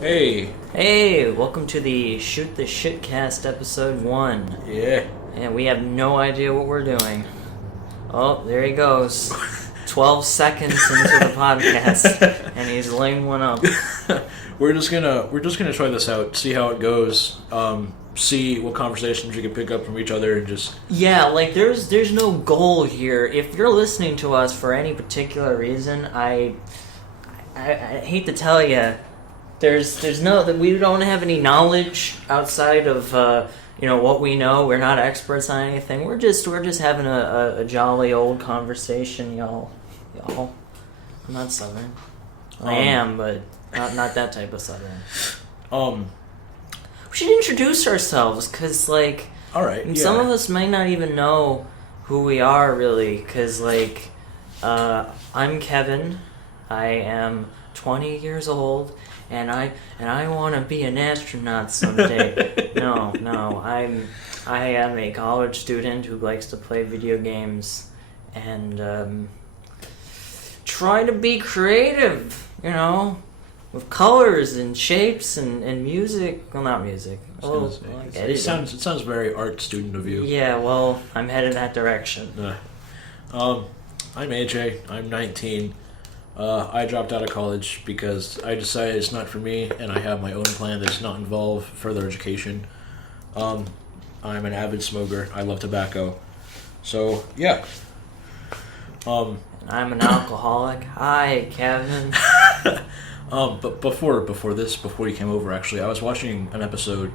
Hey. Hey, welcome to the Shoot the ShitCast episode 1. Yeah. And we have no idea what we're doing. Oh, there he goes. 12 seconds into the podcast, and he's laying one up. We're just gonna try this out, see how it goes, see what conversations we can pick up from each other, and just there's no goal here. If you're listening to us for any particular reason, I hate to tell you, we don't have any knowledge outside of what we know. We're not experts on anything. We're just having a jolly old conversation, y'all. I'm not Southern. I am, but not that type of Southern. We should introduce ourselves, because all right, yeah. Some of us may not even know who we are really, because I'm Kevin. I am 20 years old. And I want to be an astronaut someday. No, I am a college student who likes to play video games and try to be creative, with colors and shapes and music. Well, not music. It sounds very art student of you. Yeah, well, I'm headed that direction. I'm AJ. I'm 19. I dropped out of college because I decided it's not for me, and I have my own plan that does not involve further education. I'm an avid smoker. I love tobacco. So, yeah. I'm an alcoholic. Hi, Kevin. But before you came over, actually, I was watching an episode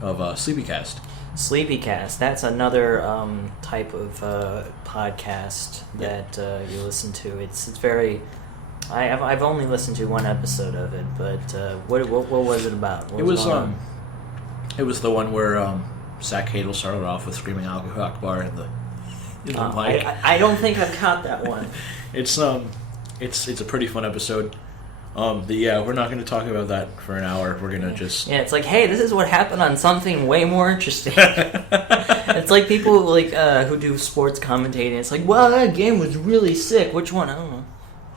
of SleepyCast. SleepyCast. That's another type of podcast that you listen to. It's very. I've only listened to one episode of it, but what was it about? It was the one where Zach Hadel started off with screaming Allahu Akbar in the mic. I don't think I've caught that one. It's a pretty fun episode. We're not going to talk about that for an hour. We're gonna just it's like, hey, this is what happened on something way more interesting. It's like people who do sports commentating. It's like, well, that game was really sick. Which one? I don't know.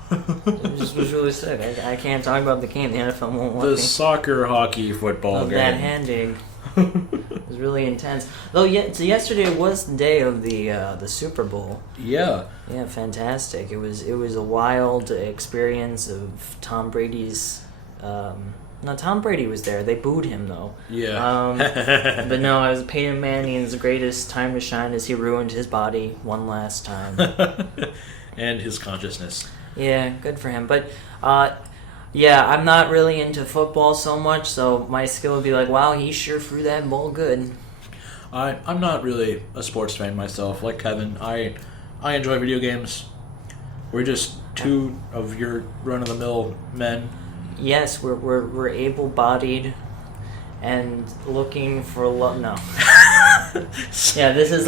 It just was really sick. I can't talk about the game. The NFL won't let me. The soccer, hockey, football game. That handing. It was really intense. Though, so yesterday was the day of the Super Bowl. Yeah. Yeah, fantastic. It was a wild experience of Tom Brady's. No, Tom Brady was there. They booed him though. Yeah. But no, it was Peyton Manning's greatest time to shine as he ruined his body one last time. And his consciousness. Yeah, good for him. But, I'm not really into football so much, so my skill would be like, wow, he sure threw that ball good. I'm not really a sports fan myself. Like Kevin, I enjoy video games. We're just two of your run-of-the-mill men. Yes, we're able-bodied and looking for love. No. Yeah, this is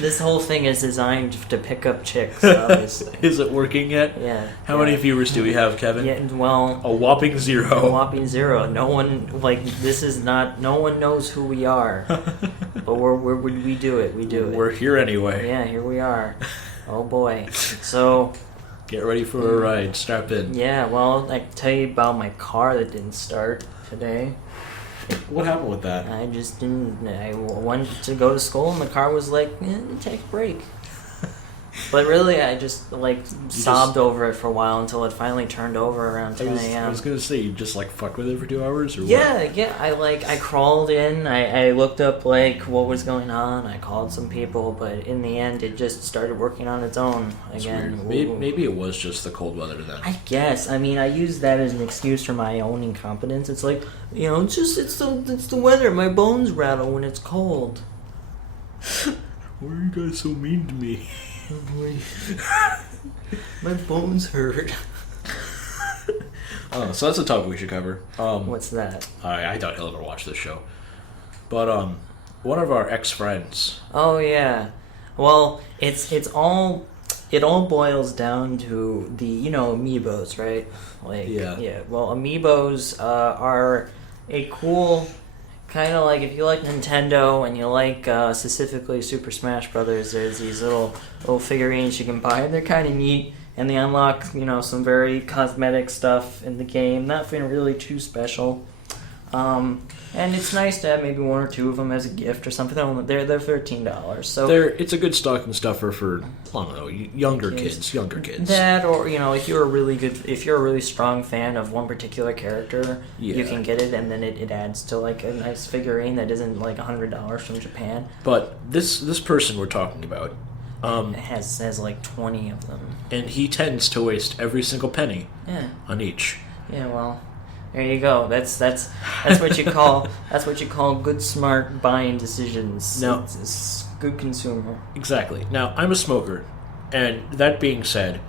this whole thing is designed to pick up chicks, obviously. Is it working yet? Yeah. How many viewers do we have, Kevin? Yeah, well, a whopping zero. A whopping zero. No one no one knows who we are. But we do it. We do it. We're here anyway. Yeah, here we are. Oh boy. So get ready for a ride. Strap in. Yeah, well, I can tell you about my car that didn't start today. What happened with that? I just didn't. I wanted to go to school, and the car was like, take a break. But really, I just sobbed over it for a while until it finally turned over around 10 a.m. I was gonna say, you just fucked with it for 2 hours, or yeah, what? Yeah. I crawled in. I looked up what was going on. I called some people, but in the end, it just started working on its own again. Maybe it was just the cold weather then. I guess. I mean, I use that as an excuse for my own incompetence. It's like, it's the weather. My bones rattle when it's cold. Why are you guys so mean to me? Oh boy. My bones hurt. Oh, so that's a topic we should cover. What's that? I doubt he'll ever watch this show. But one of our ex-friends. Oh yeah. Well, it all boils down to the amiibos, right? Yeah. Well, amiibos are a cool. Kind of like if you like Nintendo and you like specifically Super Smash Brothers, there's these little figurines you can buy. They're kind of neat, and they unlock, some very cosmetic stuff in the game. Nothing really too special. And it's nice to have maybe one or two of them as a gift or something. They're $13, so It's a good stocking stuffer for, I don't know, younger kids. That, or if you're a really strong fan of one particular character, you can get it, and then it adds to like a nice figurine that isn't like $100 from Japan. But this person we're talking about, it has like 20 of them, and he tends to waste every single penny on each. Yeah, well. There you go. That's what you call good, smart buying decisions. Now, it's good consumer. Exactly. Now, I'm a smoker, and that being said,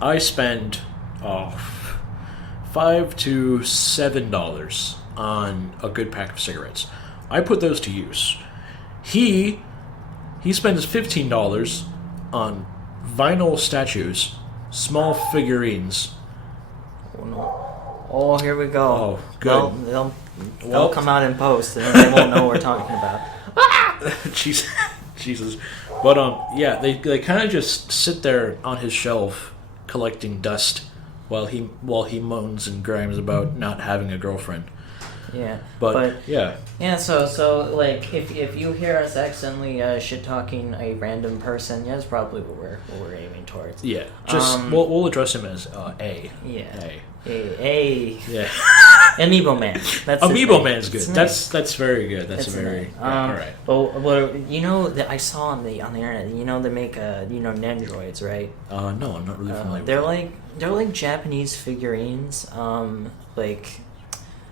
I spend $5 to $7 on a good pack of cigarettes. I put those to use. He spends $15 on vinyl statues, small figurines. Oh no. Oh, here we go. Oh, good. They'll come out in post, and they won't know what we're talking about. Jesus. But, they kind of just sit there on his shelf collecting dust while he moans and grimes about not having a girlfriend. Yeah. But yeah. Yeah, so like, if you hear us accidentally shit-talking a random person, that's probably what we're aiming towards. Yeah. Just, we'll address him as A. Yeah. A. Yeah. Amiibo Man. That's Amiibo Man's good. Nice. That's very good. That's very all right. But that I saw on the internet. They make Nendroids, right? No, I'm not really familiar. They're like Japanese figurines. Like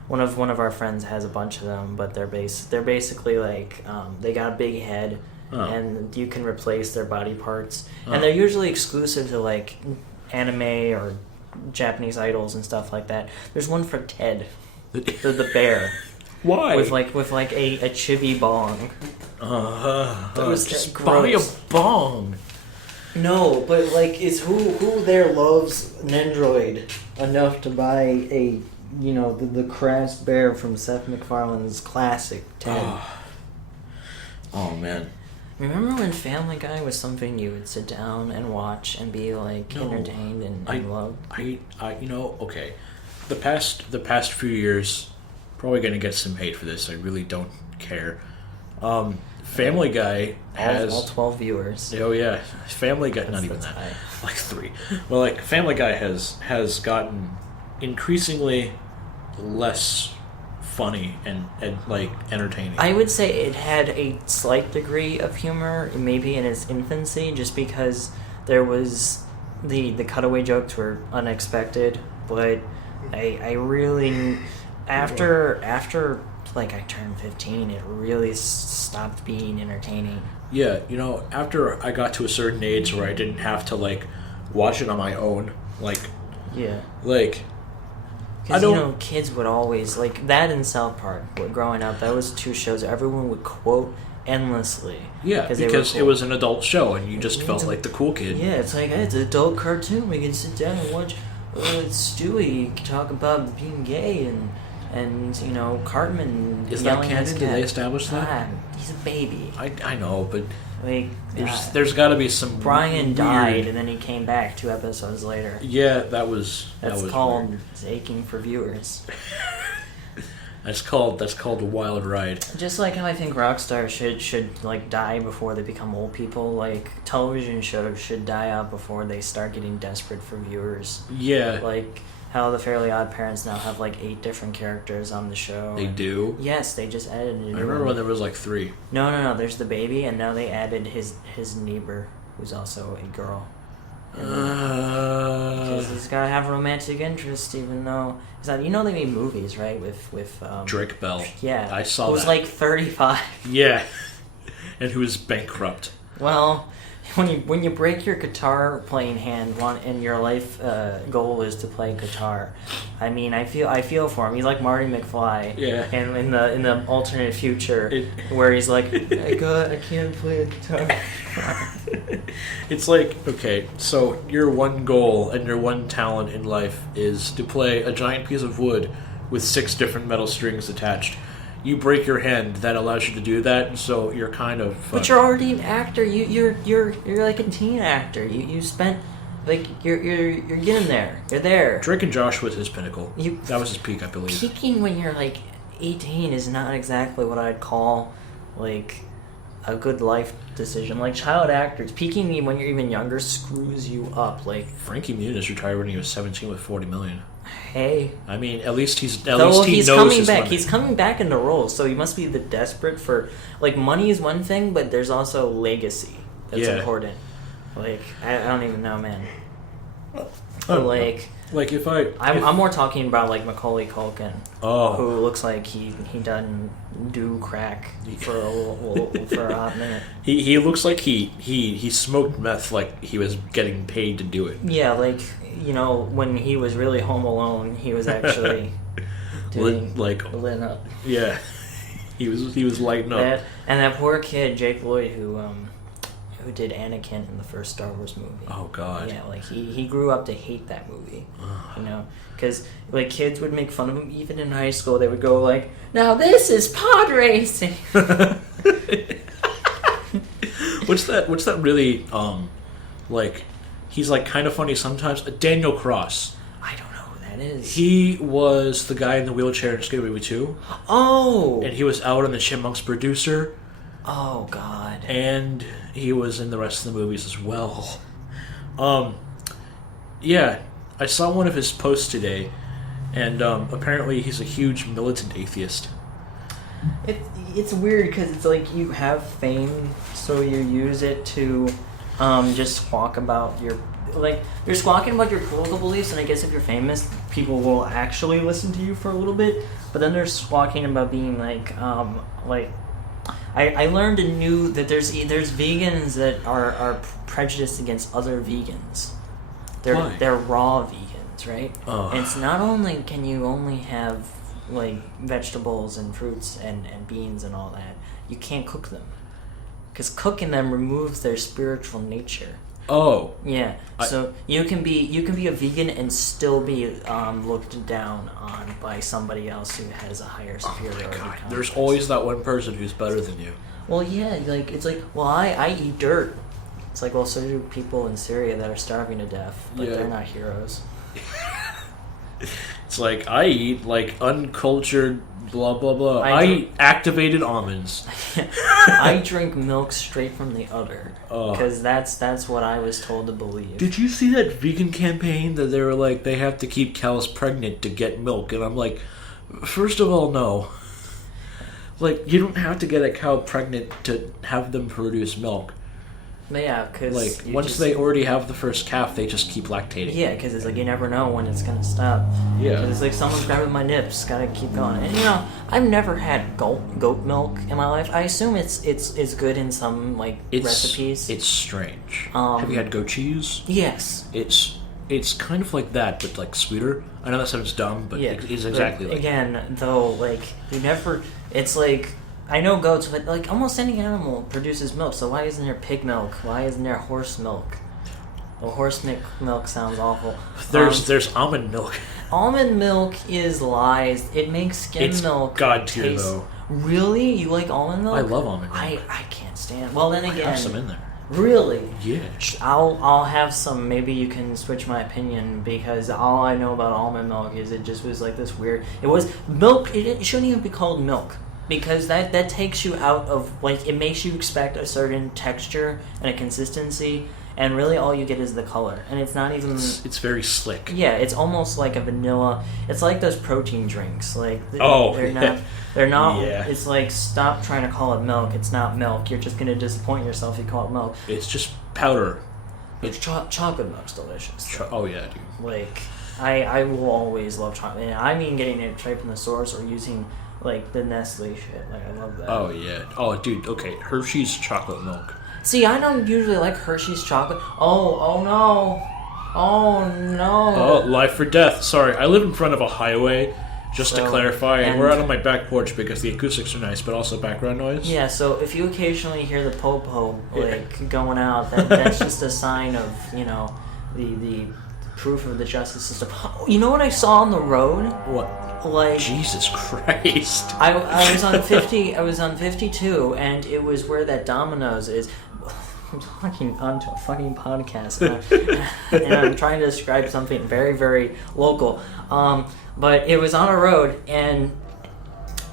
one of our friends has a bunch of them, but they're basically like they got a big head, and you can replace their body parts, and they're usually exclusive to like anime or Japanese idols and stuff like that. There's one for Ted, the bear. Why? With like a chibi bong. Just buy a bong. No, but like, it's who there loves Nendroid enough to buy a the crass bear from Seth MacFarlane's classic Ted. Oh man. Remember when Family Guy was something you would sit down and watch and be like entertained and love? Okay. The past few years, probably gonna get some hate for this. I really don't care. Family Guy has all 12 viewers. Oh yeah, Family Guy. Not even that. High. Like 3. Well, like Family Guy has gotten increasingly less funny and like entertaining. I would say it had a slight degree of humor, maybe in its infancy, just because there was the cutaway jokes were unexpected. But I really after like I turned 15, it really stopped being entertaining. Yeah, after I got to a certain age where I didn't have to like watch it on my own, like Because, kids would always, like, that in South Park, growing up, that was 2 shows everyone would quote endlessly. Yeah, because it was an adult show, and you just felt like the cool kid. Yeah, it's like, hey, it's an adult cartoon. We can sit down and watch Stewie talk about being gay and Cartman Is that yelling at canon? his Did cat. they establish that? He's a baby. I know, but Like, there's got to be some. Brian weird... died, and then he came back 2 episodes later. Yeah, that was called weird. aching for viewers. That's called a wild ride. Just like how I think rock stars should like die before they become old people, like television shows should die out before they start getting desperate for viewers. Yeah. Like how the Fairly Odd Parents now have like 8 different characters on the show. They do? Yes, they just added a new I remember one. when there was like 3. No, there's the baby, and now they added his neighbor, who's also a girl. Because he's gotta have romantic interest, even though he's not. They made movies, right? With Drake Bell. Yeah, I saw that. Who's like 35. Yeah, and who is bankrupt. Well, when you break your guitar playing hand, and your life goal is to play guitar, I mean, I feel for him. He's like Marty McFly. Yeah. And in the alternate future, where he's like, I can't play a guitar. It's like, okay, so your one goal and your one talent in life is to play a giant piece of wood with 6 different metal strings attached. You break your hand, that allows you to do that, so you're kind of... But you're already an actor. You're like a teen actor. You spent, like, you're getting there. You're there. Drake and Josh was his pinnacle. That was his peak, I believe. Peaking when you're like 18 is not exactly what I'd call, like, a good life decision. Like, child actors, peaking when you're even younger screws you up. Like, Frankie Muniz retired when he was 17 with $40 million. Hey. I mean, at least he he's knows coming his back. limit. He's coming back into roles, so he must be the desperate for, like, money is one thing, but there's also legacy that's important. Like, I don't even know, man. Like if I'm more talking about like Macaulay Culkin, Oh. who looks like he doesn't do crack for a hot minute. He looks like he smoked meth like he was getting paid to do it. Yeah, like, you know, when he was really home alone, he was actually doing lit up. Yeah, he was lighting up. And that poor kid Jake Lloyd who did Anakin in the first Star Wars movie. Oh God. Yeah, like he grew up to hate that movie, you know, because like kids would make fun of him even in high school. They would go like, "Now this is pod racing." What's that really like? He's like kind of funny sometimes. Daniel Cross. I don't know who that is. He was the guy in the wheelchair in Scary Movie 2. Oh. And he was out on the Chipmunks producer. Oh God. And he was in the rest of the movies as well. Yeah, I saw one of his posts today, and apparently he's a huge militant atheist. It's weird because it's like you have fame, so you use it to just squawk about your, like, you're squawking about your political beliefs, and I guess if you're famous, people will actually listen to you for a little bit. But then they're squawking about being like I learned and knew that there's vegans that are prejudiced against other vegans. They're raw vegans, right? And it's not only can you only have like vegetables and fruits and beans and all that, you can't cook them because cooking them removes their spiritual nature. Oh. Yeah. So you can be a vegan and still be looked down on by somebody else who has a higher superiority complex. There's always that one person who's better than you. Well, yeah, like it's like, well, I eat dirt. It's like, well, so do people in Syria that are starving to death, but they're not heroes. It's like I eat like uncultured blah blah blah. I eat activated almonds. I drink milk straight from the udder because that's what I was told to believe. Did you see that vegan campaign that they were like they have to keep cows pregnant to get milk? And I'm like, first of all, no. Like, you don't have to get a cow pregnant to have them produce milk. Yeah, because like once they already have the first calf, they just keep lactating. Yeah, because it's like you never know when it's gonna stop. Yeah, 'cause it's like someone's grabbing my nips, gotta keep going. And you know, I've never had goat milk in my life. I assume it's good in some like recipes. It's strange. Have you had goat cheese? Yes. It's kind of like that, but like sweeter. I know that sounds dumb, but it's exactly like again, though, like you never. It's like. I know goats, but like almost any animal produces milk, so why isn't there pig milk? Why isn't there horse milk? Well, horse milk sounds awful. There's almond milk. Almond milk is lies. It makes skim milk God tier though. Really? You like almond milk? I love almond milk. I can't stand. Well, then again, I have some in there. Really? Yeah. I'll have some. Maybe you can switch my opinion because all I know about almond milk is it just was like this weird. It was milk. It shouldn't even be called milk. Because that takes you out of, like, it makes you expect a certain texture and a consistency, and really all you get is the color. And it's not even... It's very slick. Yeah, it's almost like a vanilla... It's like those protein drinks. Like, they're not... Yeah. It's like, stop trying to call it milk. It's not milk. You're just going to disappoint yourself if you call it milk. It's just powder. It's chocolate milk's delicious. Oh, yeah, dude. Like, I will always love chocolate. And I mean getting it straight from the source or using... like the Nestle shit, like I love that. Oh yeah. Oh dude, okay. Hershey's chocolate milk. See, I don't usually like Hershey's chocolate. Oh no. Oh no. Oh, life or death. Sorry, I live in front of a highway, just to clarify, and we're out on my back porch because the acoustics are nice, but also background noise. Yeah, so if you occasionally hear the po-po going out, that's just a sign of, you know, the proof of the justice system. You know what I saw on the road? What? Like Jesus Christ! I was on 50. I was on 52, and it was where that Domino's is. I'm talking onto a fucking podcast, and I'm trying to describe something very, very local. But it was on a road, and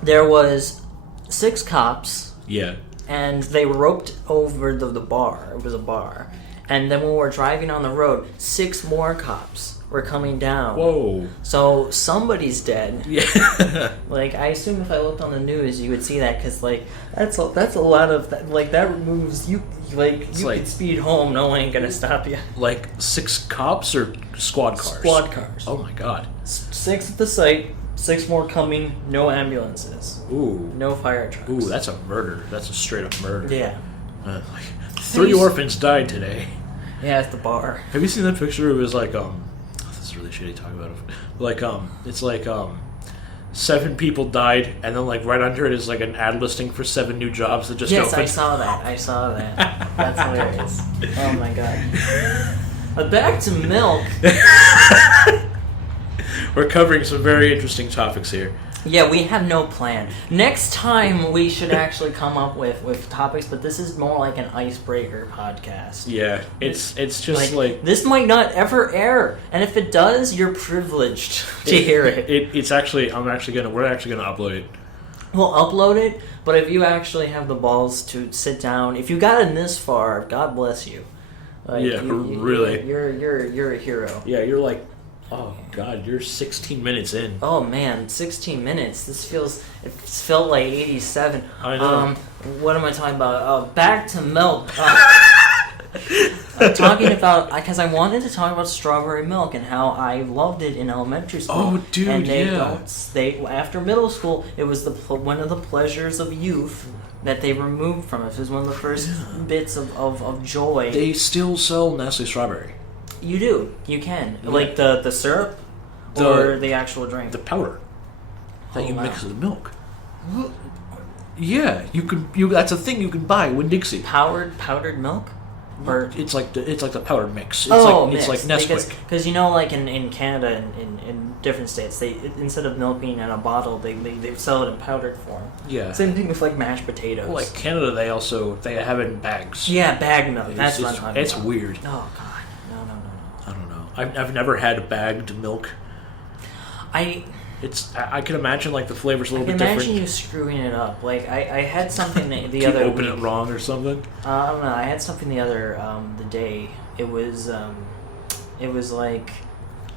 there was 6 cops. Yeah. And they roped over the bar. It was a bar. And then when we were driving on the road, 6 more cops were coming down. Whoa. So somebody's dead. Yeah. Like, I assume if I looked on the news, you would see that, because, like, that's a lot of, like, that removes, you could speed home, no one ain't gonna stop you. Like 6 cops or squad cars? Squad cars. Oh my god. 6 at the site, 6 more coming, no ambulances. Ooh. No fire trucks. Ooh, that's a murder. That's a straight up murder. Yeah. 3 orphans died today. Yeah, at the bar. Have you seen that picture? It was like, this is really shitty talking about it. Like, it's like, 7 people died, and then, like, right under it is, like, an ad listing for 7 new jobs that just opened. Yes, I saw that. That's hilarious. Oh, my God. But back to milk. We're covering some very interesting topics here. Yeah, we have no plan. Next time, we should actually come up with topics, but this is more like an icebreaker podcast. Yeah, it's just like this might not ever air, and if it does, you're privileged to hear it. We're actually gonna upload it. We'll upload it, but if you actually have the balls to sit down, if you got in this far, God bless you. Like, yeah, really. You're a hero. Yeah, you're like, oh God, you're 16 minutes in. Oh man, 16 minutes. It felt like 87. I know. What am I talking about? Back to milk. Talking about, because I wanted to talk about strawberry milk and how I loved it in elementary school. Oh, dude, and yeah. They after middle school, it was one of the pleasures of youth that they removed from us. It was one of the first bits of joy. They still sell Nestle strawberry. You do. You can. Yeah. Like the syrup or the actual drink? The powder that you mix with the milk. What? Yeah, you can. That's a thing you can buy with Dixie. Powdered milk? Or It's like the powdered mix. It's mixed. like Nesquik. Because you know, like in Canada and in different states, they instead of milk being in a bottle, they sell it in powdered form. Yeah. Same thing with like mashed potatoes. Well, like Canada, they have it in bags. Yeah, bag milk. That's what I'm talking about. It's weird. Oh God, no. I don't know. I've never had bagged milk. I can imagine like the flavor's a little bit different. Imagine you screwing it up. Like I had something the other other open week. it wrong or something. I don't know. I had something the day. It was like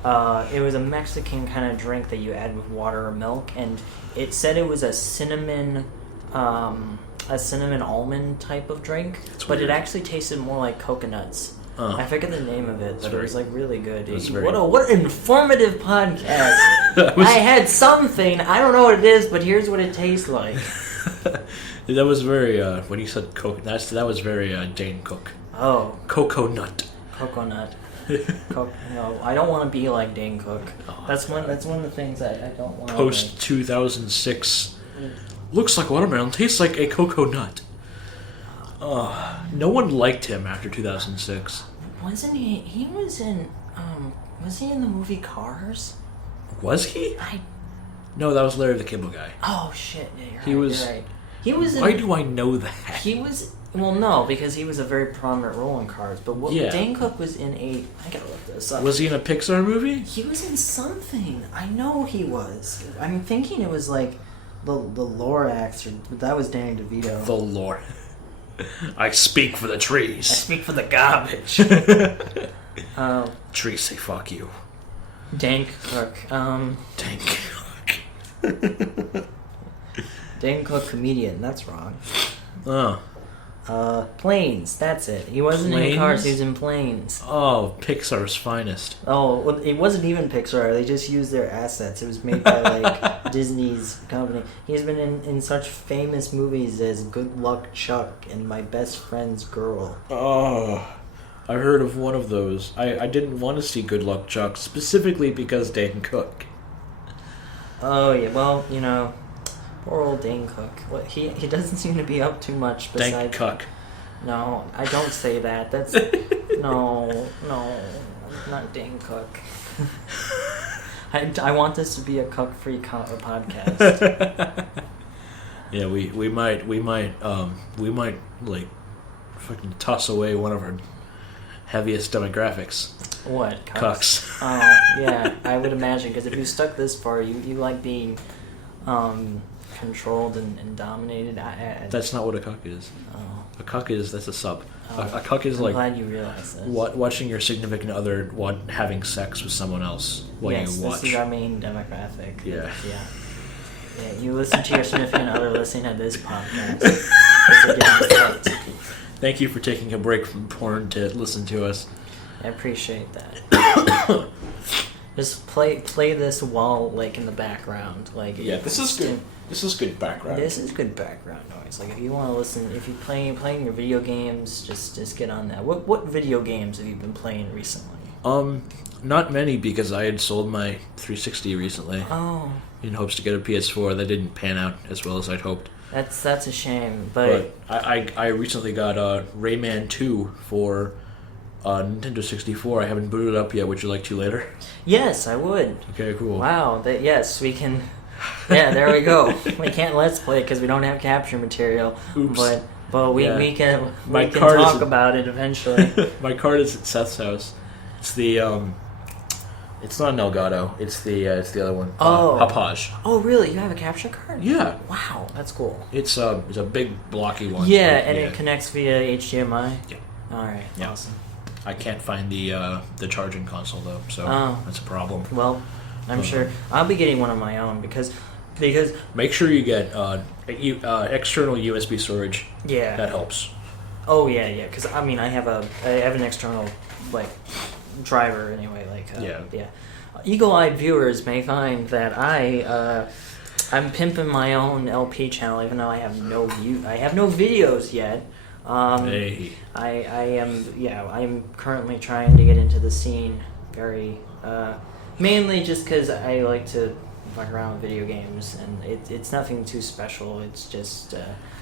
it was a Mexican kind of drink that you add with water or milk, and it said it was a cinnamon almond type of drink, but weird. it actually tasted more like coconuts. I forget the name of it, but it was like really good. What an informative podcast! I had something. I don't know what it is, but here's what it tastes like. That was very when you said coconut. That was very Dane Cook. Oh, Coconut. Coconut. No, I don't want to be like Dane Cook. Oh, that's one of the things I don't want. Post 2006. Looks like watermelon. Tastes like a coconut. No one liked him after 2006. Wasn't he? He was in. Was he in the movie Cars? Was he? No, that was Larry the Cable Guy. Oh shit! Yeah, You're right. He was. Why do I know that? He was. Well, no, because he was a very prominent role in Cars. But Dane Cook was in a. I gotta look this up. Was he in a Pixar movie? He was in something. I know he was. I'm thinking it was like the Lorax, but that was Danny DeVito. The Lord. I speak for the trees. I speak for the garbage. Trees say fuck you. Dane Cook. Dane Cook. Dane Cook comedian. That's wrong. Oh. Planes. That's it. He wasn't in Cars. He was in Planes. Oh, Pixar's finest. Oh, well, it wasn't even Pixar. They just used their assets. It was made by like Disney's company. He's been in such famous movies as Good Luck Chuck and My Best Friend's Girl. Oh, I heard of one of those. I didn't want to see Good Luck Chuck specifically because Dane Cook. Oh yeah, well you know. Poor old Dane Cook. What he doesn't seem to be up too much besides... Dane Cook. No, I don't say that. That's... no, not Dane Cook. I want this to be a cook-free podcast. Yeah, we might like fucking toss away one of our heaviest demographics. What? Cucks. Oh, yeah, I would imagine, because if you stuck this far, you like being controlled and dominated. That's not what a cuck is. Oh. A cuck that's a sub. Oh. A cuck is I'm like glad you realized this. watching your significant other having sex with someone else while Yes, you watch. this is our main demographic. Yeah. Yeah, you listen to your significant other listening to this podcast. It's a different part. Thank you for taking a break from porn to listen to us. I appreciate that. Just play this while like in the background, like This is good. This is good background. This is good background noise. Like if you want to listen, if you're playing your video games, just get on that. What video games have you been playing recently? Not many because I had sold my 360 recently. Oh. In hopes to get a PS4 that didn't pan out as well as I'd hoped. That's a shame, but I recently got Rayman 2 for Nintendo 64. I haven't booted it up yet. Would you like to later? yes, I would. Okay, cool. Wow, yes, we can. Yeah, there we go. We can't let's play because we don't have capture material. Oops. But we can card talk about it eventually. My card is at Seth's house. It's the it's not an Elgato. It's the other one. Hauppauge. Oh, really? You have a capture card? Yeah. Wow, that's cool. It's a big blocky one. Yeah, and it connects via HDMI. Yeah. All right. Yeah. Awesome. I can't find the charging console though, so that's a problem. Well, I'm sure I'll be getting one of my own because make sure you get external USB storage. Yeah. That helps. Oh yeah, because I mean I have an external like driver anyway. Yeah. Eagle-eyed viewers may find that I'm pimping my own LP channel, even though I have no videos yet. Hey. I'm currently trying to get into the scene very mainly just because I like to fuck around with video games, and it's nothing too special. It's just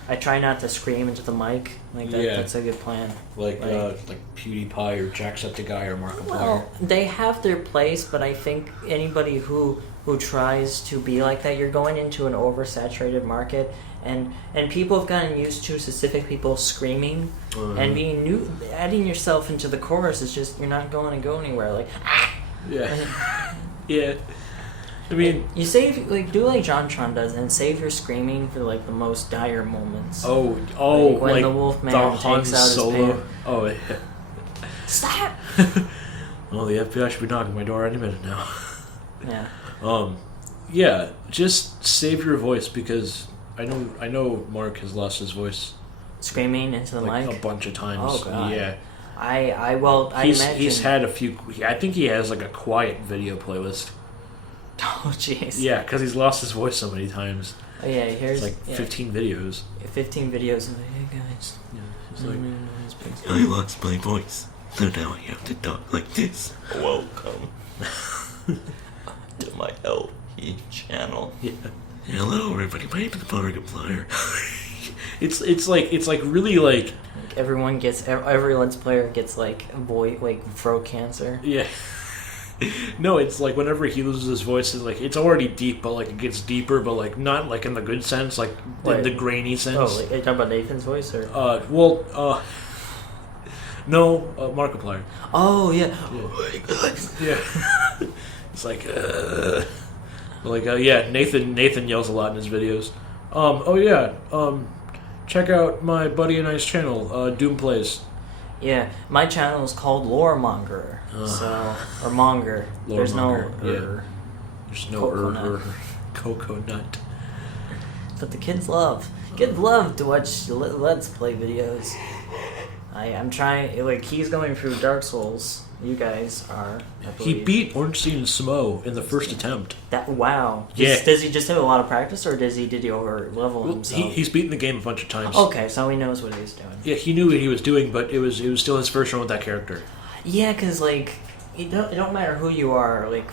I try not to scream into the mic like that. Yeah. That's a good plan. Like PewDiePie or Jacksepticeye or Markiplier. Well, they have their place, but I think anybody who tries to be like that, you're going into an oversaturated market, and people have gotten used to specific people screaming and being adding yourself into the chorus is just you're not going to go anywhere. Like yeah, yeah. I mean, you save do like JonTron does and save your screaming for like the most dire moments. Oh, when like the Wolfman the takes Han out his Solo. pen. Oh, yeah. Stop! Well, the FBI should be knocking my door any minute now. Yeah. Yeah. Just save your voice because I know Mark has lost his voice. Screaming into the mic a bunch of times. Oh god. Yeah. I imagine he's had a few. I think he has like a quiet video playlist. Oh jeez. Yeah, because he's lost his voice so many times. Oh yeah, here's it's like 15 videos. 15 videos and like, hey guys. Yeah, it's like I lost my voice, so now I have to talk like this. Welcome to my LP channel. Yeah. Hello everybody, my name is Markiplier. It's like really like every Let's Player gets like throat cancer. Yeah. No, it's like whenever he loses his voice, it's already deep, but like it gets deeper, but like not like in the good sense, like in the grainy sense. Oh, like, are you talking about Nathan's voice or? No, Markiplier. Oh yeah. Yeah. It's like Nathan yells a lot in his videos. Check out my buddy and I's channel, Doom Plays. Yeah, my channel is called Loremonger. Or Monger. There's no There's no coconut. But the kids love. Kids love to watch Let's Play videos. I'm trying. Like he's going through Dark Souls. You guys are. I believe. He beat Ornstein Smo in the first attempt. Wow. Yeah. Does he just have a lot of practice, or did he over level himself? He's beaten the game a bunch of times. Okay, so he knows what he's doing. Yeah, he knew what he was doing, but it was still his first run with that character. Yeah, because like it don't matter who you are. Like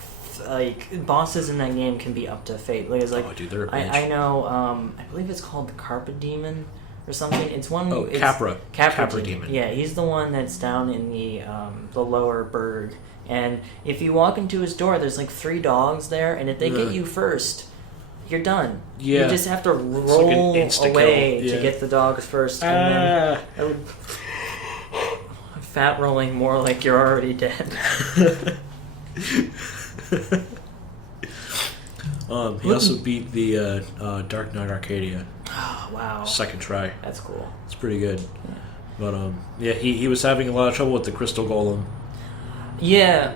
bosses in that game can be up to fate. Like it's like oh, dude, they're a bitch. I know. I believe it's called the Carpet Demon or something. It's one. Oh, it's Capra Demon. Demon. Yeah, he's the one that's down in the lower berg. And if you walk into his door, there's like 3 dogs there, and if they get you first, you're done. Yeah. You just have to roll away to get the dogs first, and then fat rolling more like you're already dead. He also beat the Dark Knight Arcadia. Oh, wow. Second try. That's cool. It's pretty good. But yeah, he was having a lot of trouble with the Crystal Golem. Yeah,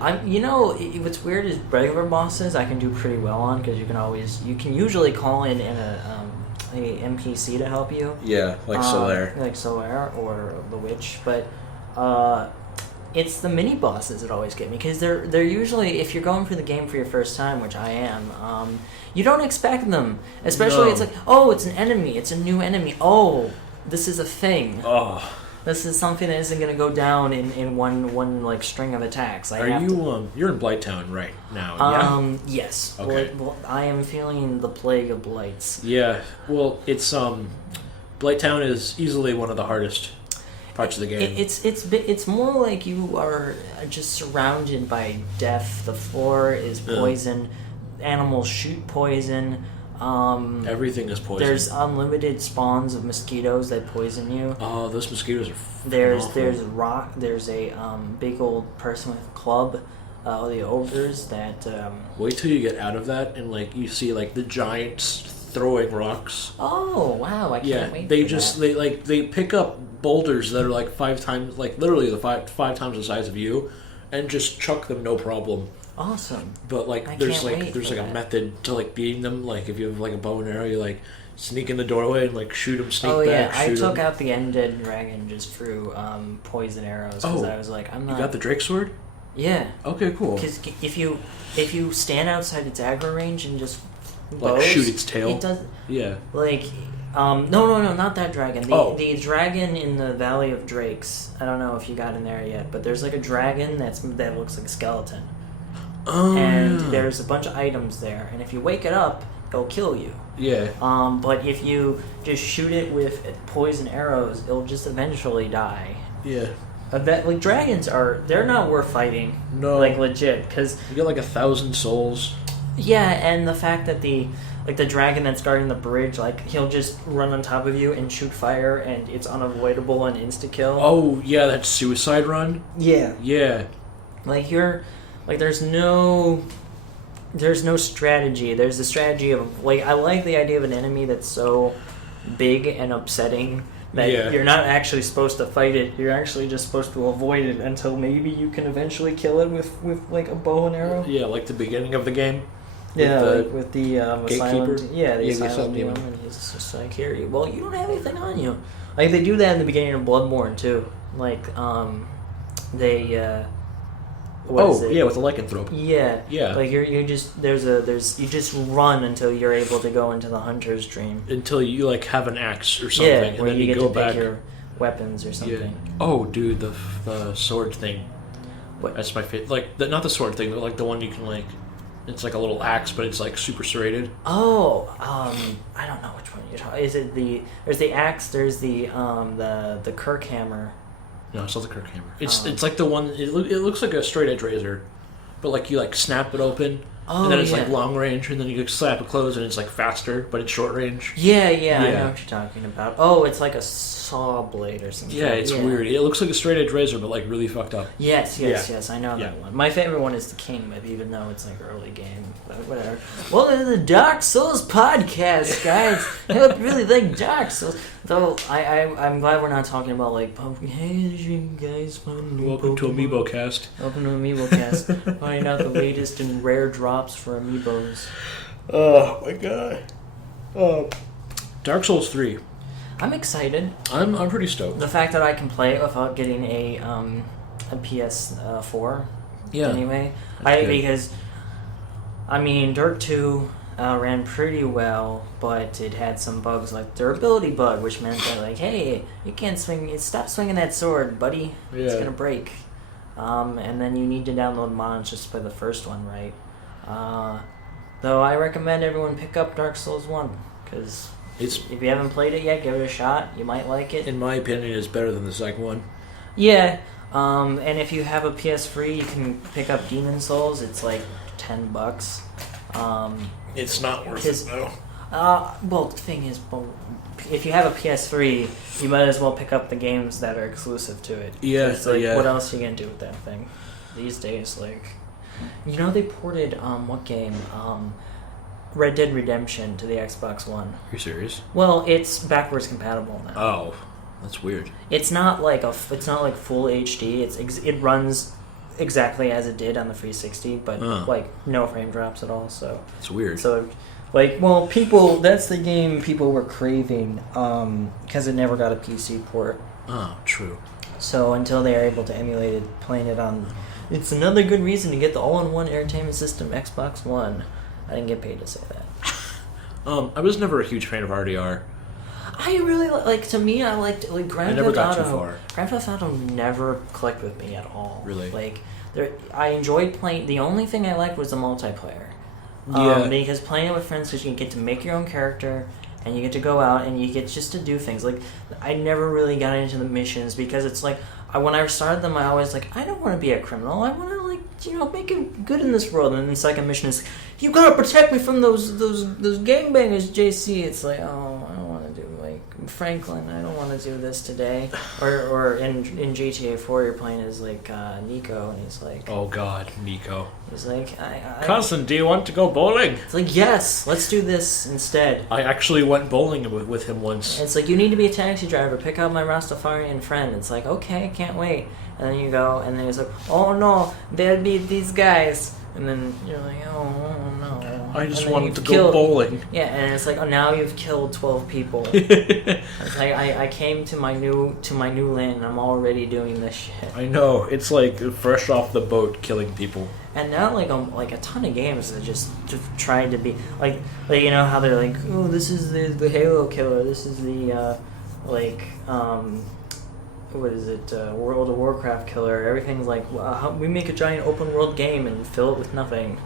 what's weird is regular bosses I can do pretty well on because you can usually call in a NPC to help you. Yeah, like Solaire. Like Solaire or the Witch, but it's the mini bosses that always get me because they're usually, if you're going through the game for your first time, which I am, you don't expect them. Especially It's like, oh, it's an enemy, it's a new enemy. Oh, this is a thing. Oh. This is something that isn't going to go down in one like string of attacks. You're in Blighttown right now, yeah? Yes. Okay. Well, I am feeling the plague of blights. Yeah. Well, it's Blighttown is easily one of the hardest parts of the game. It's more like you are just surrounded by death. The floor is poison. Animals shoot poison. Everything is poison. There's unlimited spawns of mosquitoes that poison you. Oh, those mosquitoes are There's awful. There's a big old person with a club. The ogres that. Wait till you get out of that and like you see like the giants throwing rocks. Oh wow! I can't wait. They pick up boulders that are like 5 times, like literally the five times the size of you, and just chuck them no problem. Awesome. But like there's a method to like beating them. Like if you have like a bow and arrow, you like sneak in the doorway and like shoot them. Sneak back. I took out the undead dragon just through poison arrows because I was like, I'm not. You got the Drake sword? Yeah. Okay, cool. Because if you stand outside its aggro range and just like shoot its tail, it does. Yeah. Like. No, not that dragon. The dragon in the Valley of Drakes. I don't know if you got in there yet, but there's like a dragon that looks like a skeleton. Oh, and yeah. There's a bunch of items there, and if you wake it up, it'll kill you. Yeah. But if you just shoot it with poison arrows, it'll just eventually die. Yeah. Dragons they're not worth fighting. No. Like legit, because you get like 1,000 souls. Yeah, and the fact that the dragon that's guarding the bridge, like he'll just run on top of you and shoot fire, and it's unavoidable and insta kill. Oh yeah, that suicide run. Yeah. Yeah. There's no strategy. There's the strategy of I like the idea of an enemy that's so big and upsetting that you're not actually supposed to fight it. You're actually just supposed to avoid it until maybe you can eventually kill it with like a bow and arrow. Yeah, like the beginning of the game. With the gatekeeper. The asylum demon. And he's just like, here, you don't have anything on you. Like they do that in the beginning of Bloodborne too. Like with the lycanthrope. Yeah. Yeah. Like you just you just run until you're able to go into the hunter's dream. Until you like have an axe or something, and where then you get go to back. pick your weapons or something. Yeah. Oh, dude, the sword thing. What? That's my favorite. Like not the sword thing, but like the one you can like. It's like a little axe, but it's like super serrated. Oh, I don't know which one you're talking. Is it there's the axe? There's the Kirk hammer. No, it's not the Kirk hammer. It's like the one. It looks like a straight edge razor, but like you like snap it open, and then it's like long range, and then you like slap it closed, and it's like faster, but it's short range. Yeah, I know what you're talking about. Oh, it's like a saw blade or something. Yeah, it's weird. It looks like a straight edge razor, but like really fucked up. Yes, I know that one. My favorite one is the King Whip, even though it's like early game, but whatever. Well, this is the Dark Souls podcast, guys. I really like Dark Souls. Though I'm glad we're not talking about like, hey, you guys, welcome to AmiiboCast. Welcome to AmiiboCast. Finding out the latest and rare drops for Amiibos. Oh my god. Dark Souls 3. I'm excited. I'm pretty stoked. The fact that I can play it without getting a PS4. Yeah. Anyway, because Dirt 2 ran pretty well, but it had some bugs like durability bug, which meant that like, hey, you can't swing. Stop swinging that sword, buddy. Yeah. It's gonna break. And then you need to download mods just to play the first one, right? Though I recommend everyone pick up Dark Souls 1 because. If you haven't played it yet, give it a shot. You might like it. In my opinion, it's better than the second one. Yeah, and if you have a PS3, you can pick up Demon Souls. It's like $10. It's not worth it though. Well, the thing is, if you have a PS3, you might as well pick up the games that are exclusive to it. Yeah, What else are you gonna do with that thing these days? Like, they ported what game? Red Dead Redemption to the Xbox One. Are you serious? Well, it's backwards compatible now. Oh, that's weird. It's not like full HD. It runs exactly as it did on the 360, but like no frame drops at all. So it's weird. So, that's the game people were craving because it never got a PC port. Oh, true. So until they are able to emulate it, playing it on, it's another good reason to get the all-in-one entertainment system Xbox One. I didn't get paid to say that. I was never a huge fan of RDR. I really to me. I liked Grand I never Theft got Auto. too far. Grand Theft Auto never clicked with me at all. Really? I enjoyed playing. The only thing I liked was the multiplayer. Yeah. Because playing it with friends, because you get to make your own character, and you get to go out and you get just to do things. Like, I never really got into the missions because it's like, when I started them, I always I don't want to be a criminal. I want to make it good in this world. And then the second mission is, you gotta protect me from those gangbangers, JC. It's like, oh, I don't want to do Franklin. I don't want to do this today. Or in GTA 4, you're playing as Nico, and he's like, oh God, Nico. He's like, cousin, do you want to go bowling? It's like, yes, let's do this instead. I actually went bowling with him once. And it's like, you need to be a taxi driver. Pick up my Rastafarian friend. It's like, okay, can't wait. And then you go, and then he's like, oh no, there'll be these guys. And then you're like, oh no. I just wanted to go bowling. Yeah, and it's like, oh, now you've killed 12 people. It's like, I came to my new land, and I'm already doing this shit. I know, it's like fresh off the boat, killing people. And now, a ton of games that just tried to be you know how they're like, oh, this is the Halo killer. This is the what is it? World of Warcraft killer. Everything's like, we make a giant open world game and fill it with nothing.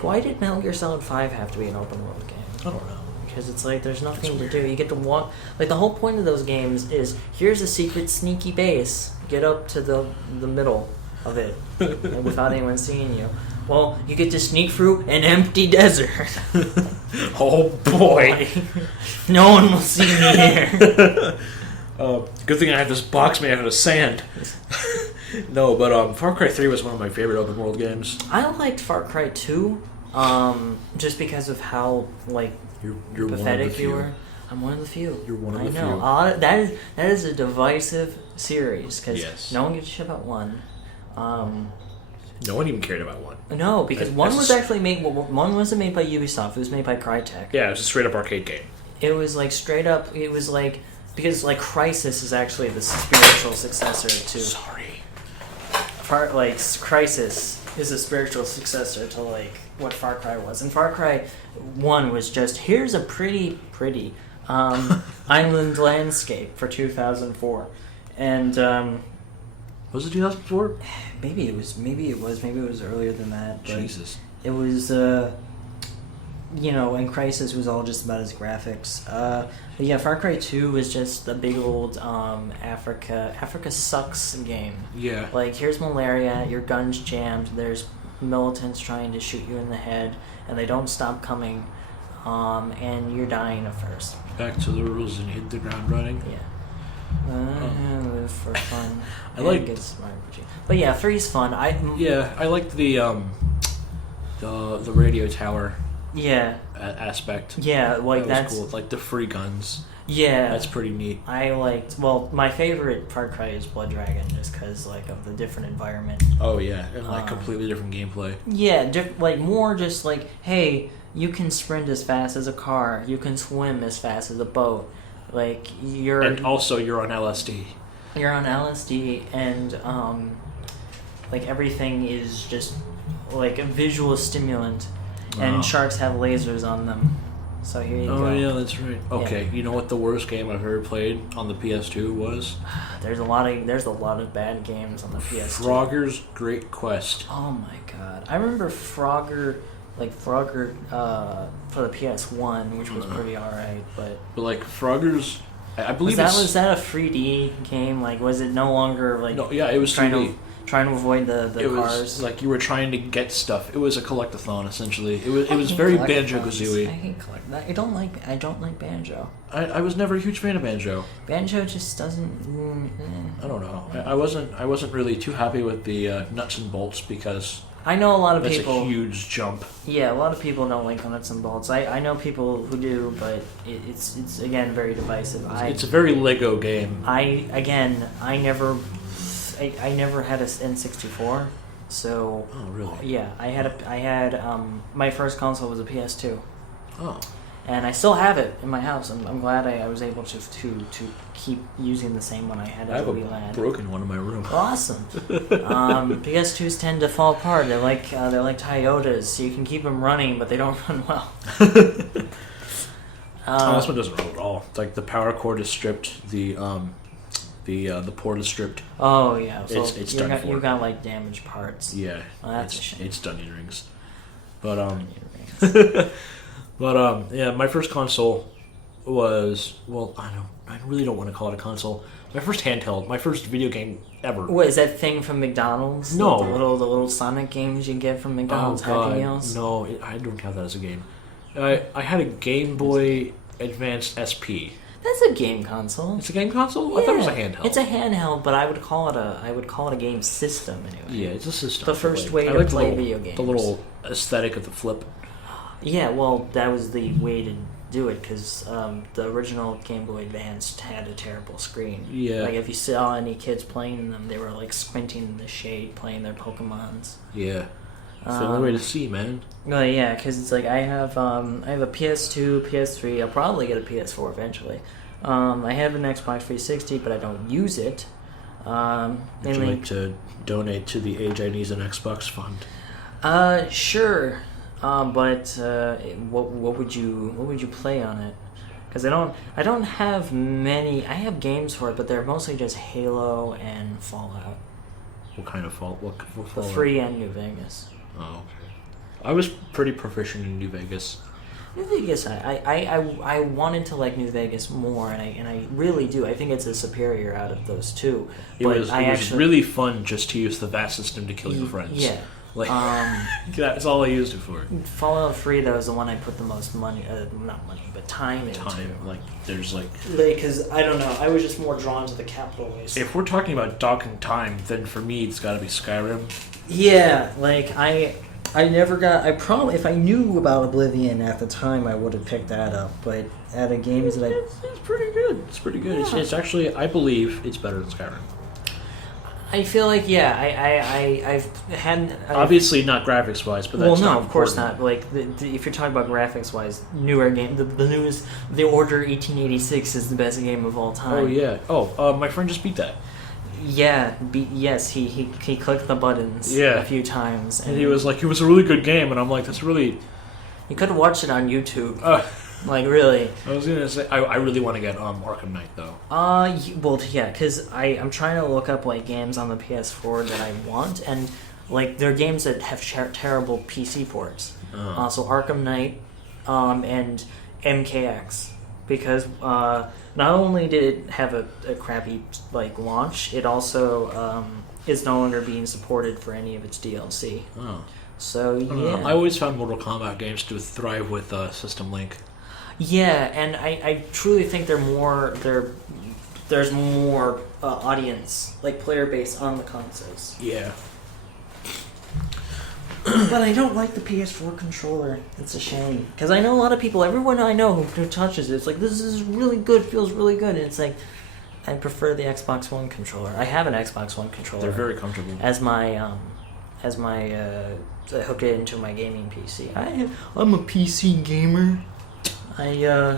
Why did Metal Gear Solid 5 have to be an open world game? I don't know. Because it's like there's nothing to do. You get to walk. The whole point of those games is, here's a secret sneaky base. Get up to the middle of it without anyone seeing you. Well, you get to sneak through an empty desert. Oh boy. No one will see me here. Good thing I have this box made out of sand. No, but Far Cry 3 was one of my favorite open world games. I liked Far Cry 2, just because of how you're pathetic you were. I'm one of the few. You're one of the few. I know. That is a divisive series because no one gives a shit about 1. No one even cared about 1. No, because 1 was actually made. 1 wasn't made by Ubisoft. It was made by Crytek. Yeah, it was a straight up arcade game. It was straight up. It was because Crysis is actually the spiritual successor to. Sorry. Crysis is a spiritual successor to what Far Cry was, and Far Cry 1 was just, here's a pretty island landscape for 2004, and was it 2004? Maybe it was earlier than that. But Jesus. It was and Crysis was all just about his graphics. But yeah, Far Cry 2 was just a big old Africa sucks game. Yeah. Here's malaria, your gun's jammed, there's militants trying to shoot you in the head, and they don't stop coming, and you're dying at first. Back to the rules and hit the ground running. Yeah. Live for fun. I like get smart. But yeah, 3's fun. I liked the radio tower. Yeah. Aspect. Yeah, that's cool. The free guns. Yeah. That's pretty neat. I liked. Well, my favorite Far Cry is Blood Dragon, just because of the different environment. Oh yeah, and completely different gameplay. Yeah, more just hey, you can sprint as fast as a car. You can swim as fast as a boat. And also you're on LSD. You're on LSD, and everything is just a visual stimulant. And sharks have lasers on them. So here you go. Oh yeah, that's right. Okay, you know what the worst game I've ever played on the PS2 was? There's a lot of bad games on the PS2. Frogger's Great Quest. Oh my god. I remember Frogger for the PS1, which was pretty alright, but Frogger's, I believe was that a 3D game? Was it no longer No, yeah, it was 3D. Trying to avoid the cars. It was you were trying to get stuff. It was a collectathon essentially. It was very Banjo-Kazooie. I hate collect that. I don't like Banjo. I was never a huge fan of Banjo. Banjo just doesn't. I don't know. I wasn't really too happy with the nuts and bolts because I know a lot of That's people. a huge jump. Yeah, a lot of people don't like nuts and bolts. I know people who do, but it's again very divisive. It's a very Lego game. I never had a N64, so. Oh really? Yeah, I had my first console was a PS2. Oh. And I still have it in my house. I'm glad I was able to keep using the same one I had I as have a a Wii Lad. broken one in my room. Awesome. PS2s tend to fall apart. They're like Toyotas, so you can keep them running, but they don't run well. This one doesn't run at all. It's like the power cord is stripped. The port is stripped. Oh yeah, so it's done for. You got like damaged parts. Yeah, well, that's a shame. It's Dungeon Rings. But yeah, my first console was I really don't want to call it a console. My first handheld, my first video game ever. What is that thing from McDonald's? No, the little Sonic games you get from McDonald's Happy Meals. No, I don't count that as a game. I had a Game Boy Advance SP. That's a game console. It's a game console? Yeah. I thought it was a handheld. It's a handheld, but I would call it a game system anyway. Yeah, it's a system. The first way to play video games. The little aesthetic of the flip. Yeah, well, that was the way to do it because the original Game Boy Advance had a terrible screen. Yeah. Like if you saw any kids playing them, they were like squinting in the shade playing their Pokemons. Yeah. It's the only way to see, man. Well, yeah, because it's like I have a PS2, PS3. I'll probably get a PS4 eventually. I have an Xbox 360, but I don't use it. Would you like to donate to the Age I Needs an Xbox Fund? Sure. But what would you play on it? Because I don't have many. I have games for it, but they're mostly just Halo and Fallout. What kind of Fallout? The 3 and New Vegas. Oh, okay. I was pretty proficient in New Vegas. New Vegas, I wanted to like New Vegas more, and I really do. I think it's a superior out of those two. It was really fun just to use the VATS system to kill your friends. Yeah. Like, that's all I used it for. Fallout 3, though, is the one I put the most money, not money, but time into. There's because, I don't know, I was just more drawn to the capital waste. If we're talking about docking time, then for me it's gotta be Skyrim. Yeah, like, I never got, if I knew about Oblivion at the time, I would have picked that up, but out of games that It's pretty good. It's pretty good. Yeah. It's actually, I believe, it's better than Skyrim. I feel like, yeah, I've had... Obviously not graphics-wise, but that's well, no, not of course important. not. Like, if you're talking about graphics-wise, newer game, the newest, The Order 1886 is the best game of all time. Oh, yeah. Oh, my friend just beat that. Yeah, yes, he clicked the buttons a few times. And he was like, it was a really good game, and I'm like, that's really... You could have watched it on YouTube. Like, really. I was gonna say, I really want to get Arkham Knight, though. Well, yeah, because I'm trying to look up, like, games on the PS4 that I want, and, like, they're games that have terrible PC ports. So Arkham Knight, and MKX. Because, not only did it have a crappy, like, launch, it also, is no longer being supported for any of its DLC. Oh. So, yeah. I always found Mortal Kombat games to thrive with System Link. Yeah, and I truly think there's more audience, like player base on the consoles. Yeah. But I don't like the PS4 controller. It's a shame. Because I know a lot of people, everyone I know who touches it, it's like, this is really good, feels really good. And it's like, I prefer the Xbox One controller. I have an Xbox One controller. They're very comfortable. As my I hooked it into my gaming PC. I'm a PC gamer. I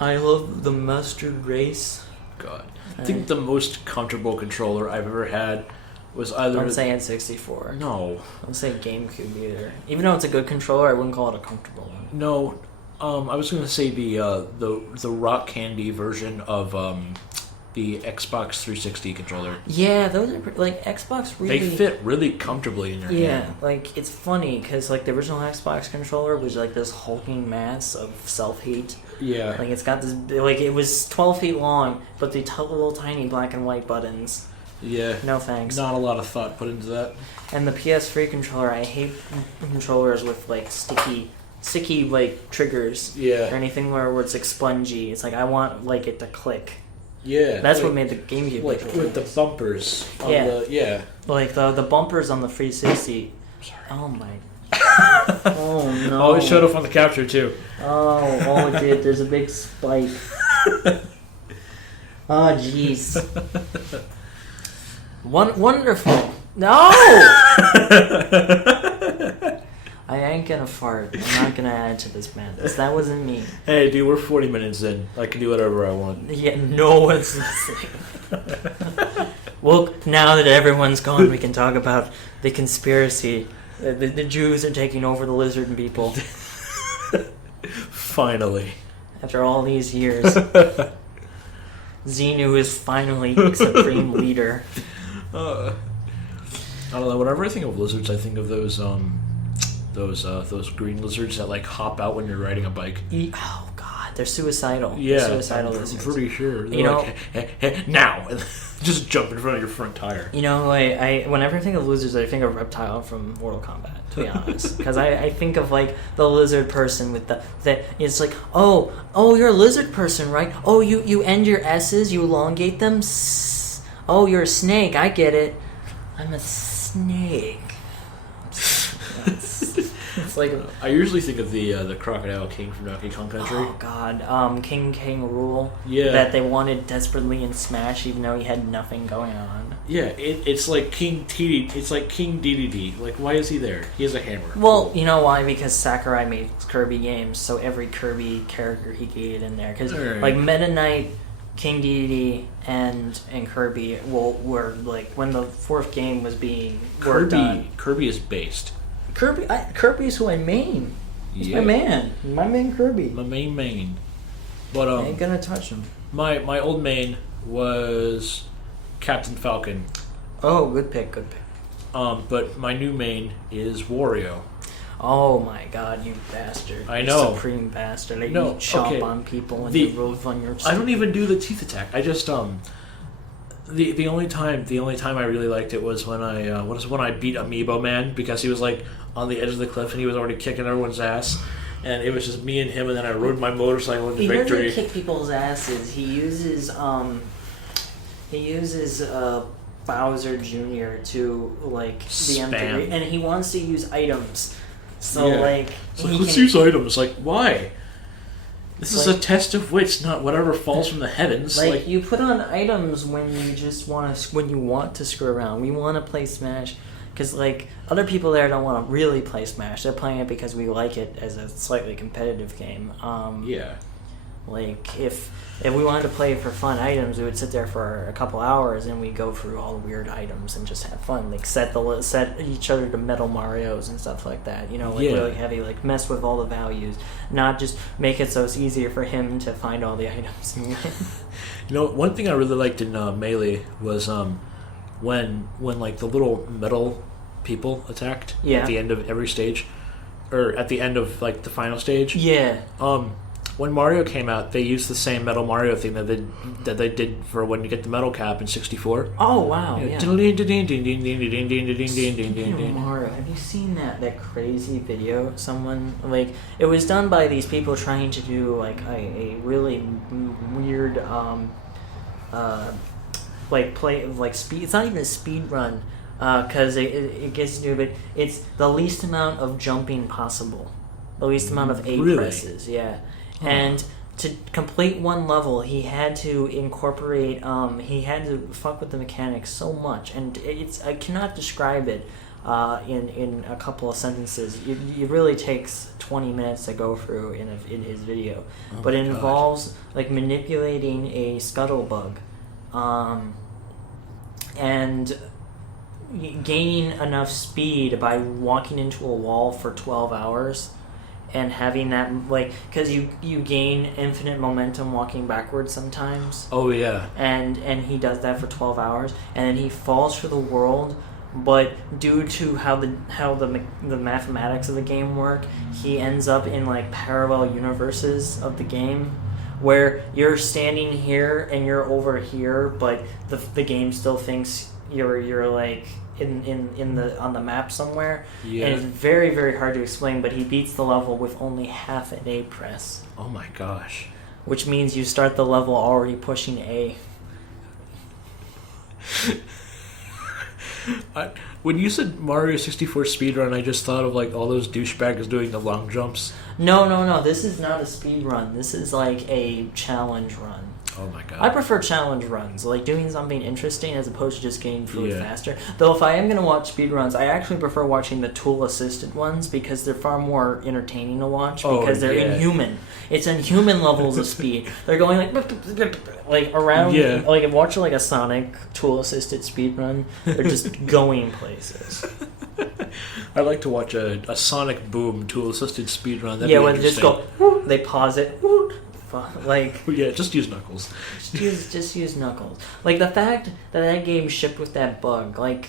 love the mustard race. God. I think the most comfortable controller I've ever had was either... Don't say N64. No. Don't say GameCube either. Even though it's a good controller, I wouldn't call it a comfortable one. No. I was going to say the rock candy version of the Xbox 360 controller. Yeah, those are like Xbox really... They fit really comfortably in your hand. Yeah, like it's funny because like the original Xbox controller was like this hulking mass of self-heat. Yeah. Like it's got this, like it was 12 feet long, but the little tiny black and white buttons. Yeah. No thanks. Not a lot of thought put into that. And the PS3 controller, I hate controllers with like sticky like triggers. Yeah. Or anything where it's like spongy. It's like I want like it to click. Yeah. That's like, what made the GameCube like with the bumpers. On Yeah. Yeah. Like the bumpers on the 360. Oh my. Oh no. Oh, it showed up on the capture too. Oh, it did. There's a big spike. Oh, jeez. Wonderful. No! I ain't gonna fart. I'm not gonna add to this madness. That wasn't me. Hey, dude, we're 40 minutes in. I can do whatever I want. Yeah, no one's listening. Well, now that everyone's gone, we can talk about the conspiracy. The Jews are taking over the lizard people. Finally. After all these years. Xenu is finally supreme leader. I don't know. Whenever I think of lizards, I think of those green lizards that like hop out when you're riding a bike. Oh God, they're suicidal. Yeah, They're suicidal I'm lizards. pretty sure. They're You know, like, hey, now, and just jump in front of your front tire. You know, I whenever I think of lizards, I think of Reptile from Mortal Kombat. To be honest, because I think of like the lizard person with the it's like oh you're a lizard person, right? Oh you end your S's, you elongate them. Oh, you're a snake. I get it. I'm a snake. It's like I usually think of the Crocodile King from Donkey Kong Country. oh God, King Rule. Yeah. That they wanted desperately in Smash, even though he had nothing going on. Yeah, it's like King TD. It's like King DDD. Like, why is he there? He has a hammer. Well, you know why? Because Sakurai made Kirby games, so every Kirby character he gated in there. Because Right. like Meta Knight, King Dedede, and Kirby were like when the fourth game was being worked on. Kirby is based. Kirby's who I main. He's my man. My man Kirby. My main. But I ain't gonna touch him. my old main was Captain Falcon. Oh, good pick. But my new main is Wario. Oh my God, you bastard! I know. Supreme bastard. Like, No, you chomp okay. on people and The- you roof on your. I don't even do the teeth attack. I just the only time I really liked it was when I beat Amiibo Man because he was like on the edge of the cliff and he was already kicking everyone's ass, and it was just me and him, and then I rode my motorcycle into He victory. doesn't kick people's asses. He uses Bowser Jr. to like the Spam. and he wants to use items. So Yeah. like, It's like, he let's can- use items. Like, why? This is Like- a test of wits, not whatever falls from the heavens. like you put on items when you just when you want to screw around. We want to play Smash because like other people there don't want to really play Smash. They're playing it because we like it as a slightly competitive game. yeah. Like if we wanted to play for fun items, we would sit there for a couple hours and we'd go through all the weird items and just have fun. Like set each other to Metal Marios and stuff like that. You know, like Yeah. really heavy. Like mess with all the values, not just make it so it's easier for him to find all the items. And win. You know, one thing I really liked in Melee was when like the little metal people attacked Yeah. at the end of every stage, or at the end of like the final stage. Yeah. When Mario came out, they used the same Metal Mario thing that they did for when you get the metal cap in 64. Oh wow. Yeah. Yeah. Mario, have you seen that crazy video? Someone like it was done by these people trying to do like a really weird like play like speed. It's not even a speed run because it gets to but it's the least amount of jumping possible, the least amount of A Really? presses. Yeah, and. To complete one level, he had to incorporate. He had to fuck with the mechanics so much, and I cannot describe it in a couple of sentences. It really takes 20 minutes to go through in his video, but it involves like manipulating a scuttlebug, and gaining enough speed by walking into a wall for 12 hours. And having that, like, because you gain infinite momentum walking backwards sometimes. Oh yeah. And he does that for 12 hours, and then he falls for the world. But due to how the mathematics of the game work, he ends up in like parallel universes of the game, where you're standing here and you're over here, but the game still thinks you're like. On the map somewhere, Yeah. and it's very, very hard to explain, but he beats the level with only half an A press, Oh my gosh. which means you start the level already pushing A. When you said Mario 64 speedrun, I just thought of like all those douchebags doing the long jumps. No. This is not a speed run. This is like a challenge run. Oh my god. I prefer challenge runs, like doing something interesting as opposed to just getting through it Yeah. faster. Though if I am going to watch speed runs, I actually prefer watching the tool-assisted ones because they're far more entertaining to watch because they're inhuman. It's inhuman levels of speed. They're going like around, like watch like a Sonic tool-assisted speed run. They're just going places. I like to watch a Sonic Boom tool-assisted speedrun. When they just go, whoop, they pause it, whoop, like just use Knuckles. Just use Knuckles. Like the fact that game shipped with that bug, like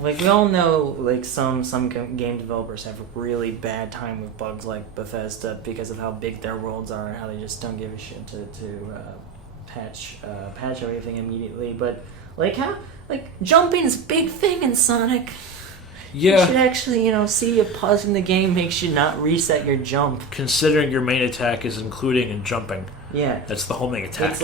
we all know, like some game developers have a really bad time with bugs like Bethesda because of how big their worlds are and how they just don't give a shit to patch everything immediately. But jumping's a big thing in Sonic. Yeah. You should actually, see if pausing the game makes you not reset your jump. Considering your main attack is including and jumping. Yeah. That's the homing attack.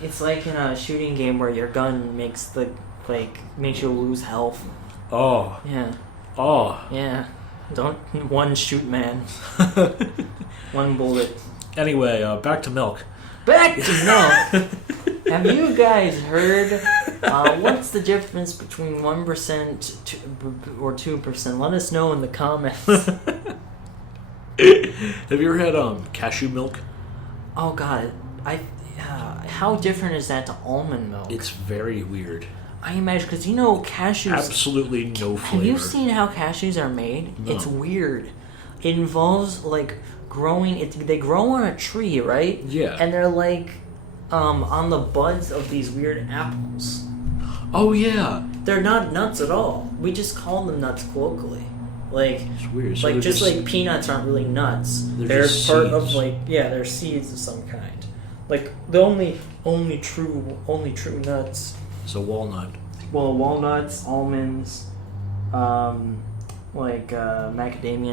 It's like in a shooting game where your gun makes you lose health. Oh. Yeah. Oh. Yeah. Don't one shoot, man. One bullet. Anyway, back to milk. Back to milk. Have you guys heard what's the difference between 1% or 2%? Let us know in the comments. Have you ever had cashew milk? Oh god, how different is that to almond milk? It's very weird. I imagine because cashews. Absolutely no flavor. Have you seen how cashews are made? No. It's weird. It involves growing. They grow on a tree, right? Yeah. And they're on the buds of these weird apples. Oh yeah. They're not nuts at all. We just call them nuts colloquially. It's weird. So just like peanuts aren't really nuts. They're just part seeds. of they're seeds of some kind. Like the only true nuts. So walnut. Well, walnuts, almonds, macadamia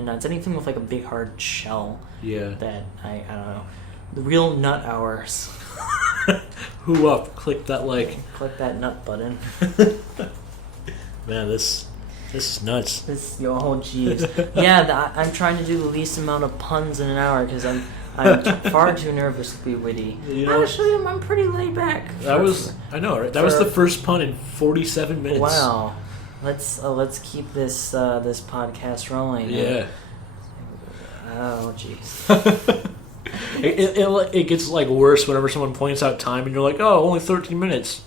nuts, anything with a big hard shell. Yeah. That I don't know. The real nut hours. Who up? Click that like. Click that nut button. Man, this is nuts. Oh jeez. Yeah, I'm trying to do the least amount of puns in an hour because I'm far too nervous to be witty. Actually, I'm pretty laid back. I know, right? That was the first pun in 47 minutes. Wow. Let's keep this podcast rolling. Yeah. Oh jeez. It gets worse whenever someone points out time and you're like, oh, only 13 minutes.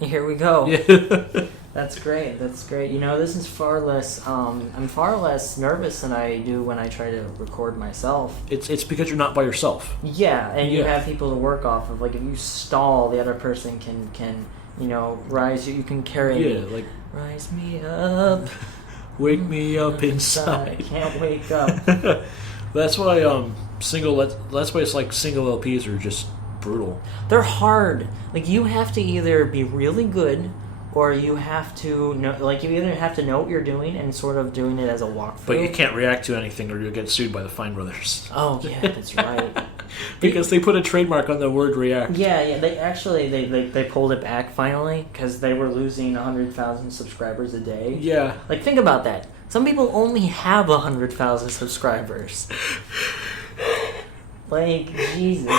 Here we go. Yeah. That's great. This is far less. I'm far less nervous than I do when I try to record myself. It's because you're not by yourself. Yeah, and you have people to work off of. If you stall, the other person can rise you. You can carry me. Rise me up. Wake me up inside. I can't wake up. That's why That's why it's single LPs are just brutal. They're hard. You have to either be really good, or you have to know. You either have to know what you're doing and sort of doing it as a walkthrough. But you can't react to anything, or you'll get sued by the Fine Brothers. Oh yeah, that's right. Because they put a trademark on the word react. Yeah. They pulled it back finally because they were losing 100,000 subscribers a day. Yeah. Think about that. Some people only have 100,000 subscribers. Jesus.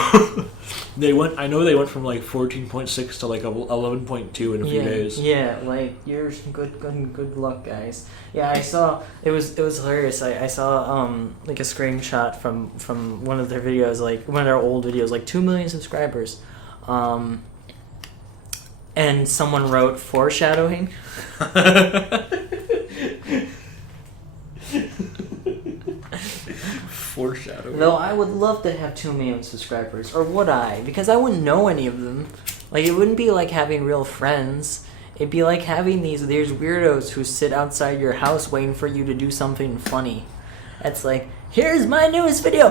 I know they went from 14.6 to 11.2 in a few days. Yeah, you're good luck, guys. Yeah, I saw it was hilarious. I saw a screenshot from one of their videos, one of their old videos, 2 million subscribers. And someone wrote foreshadowing. Foreshadowing. Though I would love to have 2 million subscribers, or would I? Because I wouldn't know any of them. It wouldn't be like having real friends. It'd be like having these weirdos who sit outside your house waiting for you to do something funny. It's here's my newest video.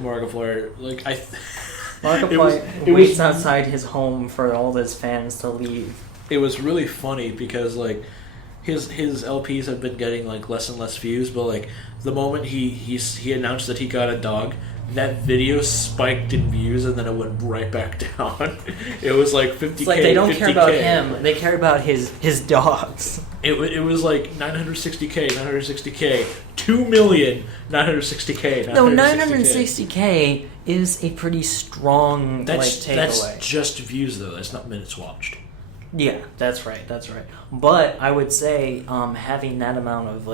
Markiplier, Markiplier waits outside his home for all his fans to leave. It was really funny because his LPs have been getting less and less views, but the moment he announced that he got a dog, that video spiked in views and then it went right back down. It was like 50K. It's like they don't 50K. care about him. They care about his dogs. It was like 960K, 960K, 2,960K. No, 960K is a pretty strong That's takeaway. just views though. That's not minutes watched. Yeah, that's right. But I would say having that amount of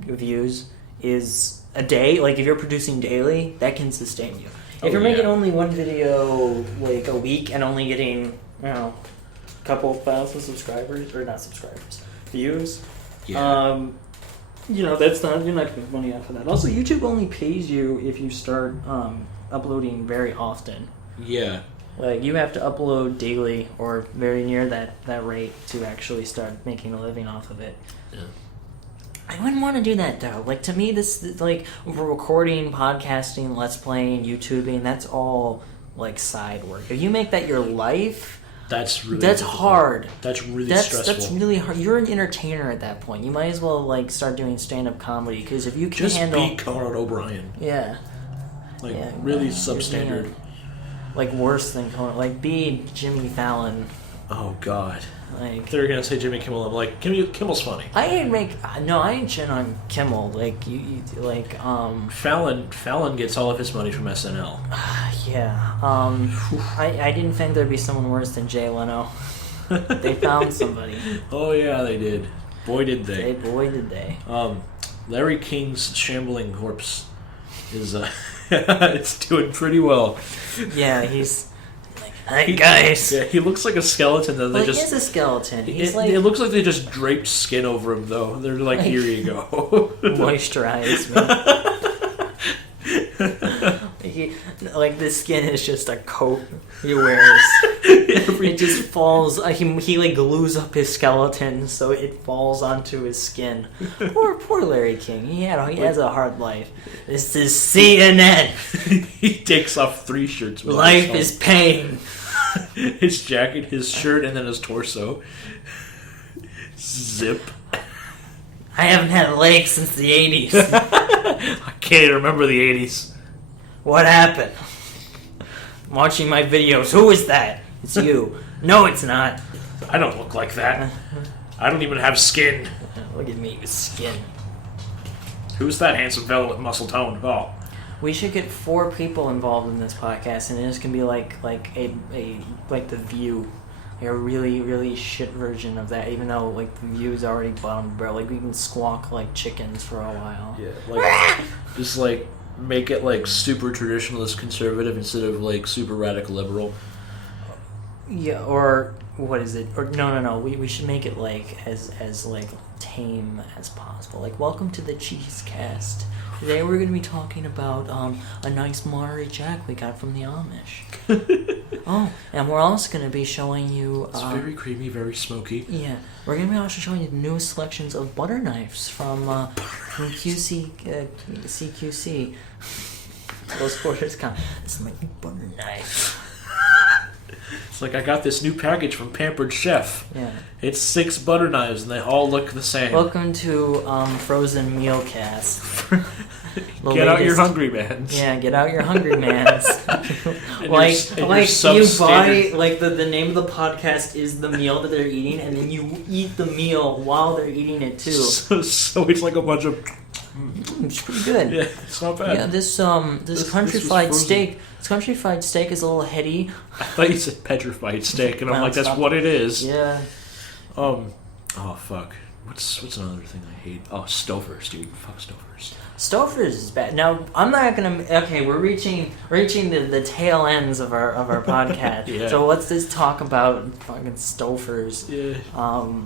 views is a day. Like if you're producing daily, that can sustain you. If you're making only one video like a week and only getting a couple thousand subscribers or not subscribers views, that's not you're not gonna make money off of that. Also, YouTube only pays you if you start uploading very often. Yeah. Like, you have to upload daily or very near that rate to actually start making a living off of it. Yeah. I wouldn't want to do that, though. Like, to me, this, recording, podcasting, let's playing, YouTubing, that's all, side work. If you make that your life, that's difficult. hard. That's really stressful. That's really hard. You're an entertainer at that point. You might as well, start doing stand-up comedy, because if you can handle... Just beat Conan O'Brien. Yeah. Really substandard. Worse than Conan. Be Jimmy Fallon. Oh, God. They're going to say Jimmy Kimmel. I'm like, Kimmel's funny. I ain't shit on Kimmel. Fallon gets all of his money from SNL. Yeah. I didn't think there'd be someone worse than Jay Leno. They found somebody. Oh, yeah, they did. Boy, did they. Boy, did they. Larry King's shambling corpse is... it's doing pretty well. Yeah, he's hey guys. Yeah, he looks like a skeleton though. He is a skeleton. It looks like they just draped skin over him though. They're like, here you go. Moisturize me. The skin is just a coat he wears. It just falls. He glues up his skeleton so it falls onto his skin. Poor Larry King. He has a hard life. This is CNN. He takes off 3 shirts. Life is pain. His jacket, his shirt, and then his torso. Zip. I haven't had legs since the 80s. I can't even remember the 80s. What happened? I'm watching my videos. Who is that? It's you. No, it's not. I don't look like that. I don't even have skin. Look at me with skin. Who's that handsome fellow with muscle tone? Oh. We should get 4 people involved in this podcast, and this can be like The View, a really, really shit version of that. Even though The View is already bottom barrel, we can squawk like chickens for a while. Yeah, just make it super traditionalist conservative instead of super radical liberal. Yeah, or what is it? Or no. We should make it as tame as possible. Welcome to the ShitCast. Today we're going to be talking about a nice Monterey Jack we got from the Amish. Oh, and we're also going to be showing you... it's very creamy, very smoky. Yeah, we're going to be also showing you the newest selections of butter knives from CQC. Those quarters count. This is my new butter knife. It's I got this new package from Pampered Chef. Yeah. It's 6 butter knives and they all look the same. Welcome to Frozen Meal Cast. Get out your hungry mans. Yeah, get out your hungry mans. You buy the name of the podcast is the meal that they're eating, and then you eat the meal while they're eating it too. So it's like a bunch of. It's pretty good. Yeah, it's not bad. Yeah, this country fried steak. This country fried steak is a little heady. I thought you said petrified steak, and I'm like, that's what it is. Yeah. Oh fuck. What's another thing I hate? Oh, Stofers, dude. Fuck Stofers. Stofers is bad. Now I'm not gonna. Okay, we're reaching the tail ends of our podcast. Yeah. So let's just talk about fucking Stofers. Yeah.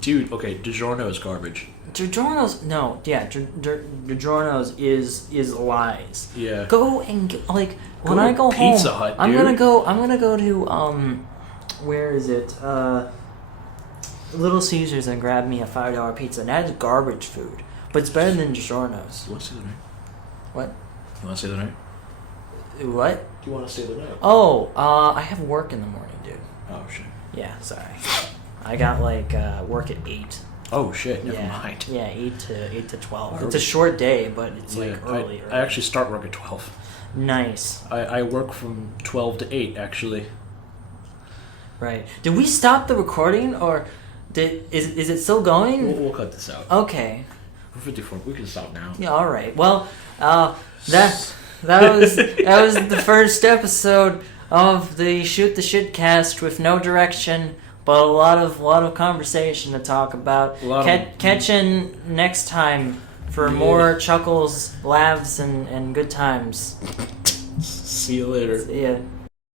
Dude, okay, DiGiorno is garbage. DiGiorno's DiGiorno's is lies. Yeah. Go and when to I go Pizza home, Hut, I'm dude. gonna go to where is it? Little Caesars and grab me a $5 pizza. And that's garbage food, but it's better than DiGiorno's. You want to stay the night? What? You want to stay the night? What? Do you want to stay the night? Oh, I have work in the morning, dude. Oh shit. Yeah, sorry. I got work at 8. Oh shit! Never yeah, mind. Yeah, 8 to 12. It's a short day, but it's like early. I actually start work at 12. Nice. I work from 12 to 8 actually. Right. Did we stop the recording, or is it still going? We'll cut this out. Okay. We're 54. We can stop now. Yeah. All right. Well, that was the first episode of the Shoot the ShitCast with no direction, but a lot of conversation to talk about. Catching next time for more chuckles, laughs, and good times. See you later. Yeah.